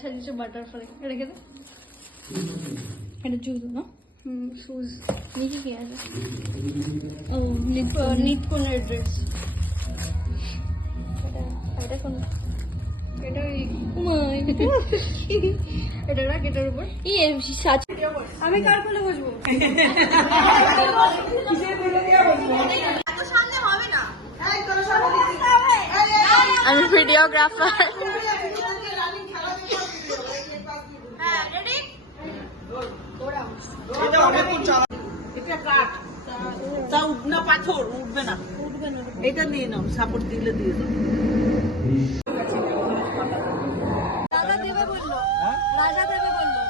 সাজিয়েছে বাটারফ্লাই। রেখে দে, এটা জুতো না? শুজ। নিচে কি আছে? ও নিট কোনের ড্রেস। এটা কোন? এটা এটা রাখ এটার উপর। সাজ আমি কার কোলে বসবো? আমি ভিডিওগ্রাফার। এটা কাঠ, তা উঠনা পাথর, উঠবে না। এটা নিয়ে নাও, সাপোর্ট দিলে দিয়ে দাও। দাদা দেবে বললো, রাজা দেবে বললো।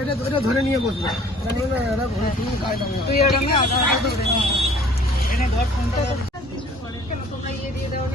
এটা ধরে নিয়ে বসবো। তুই ওটা না ধরে এনে ধর ফোনটা। তোমরা ইয়ে দিয়ে দাও।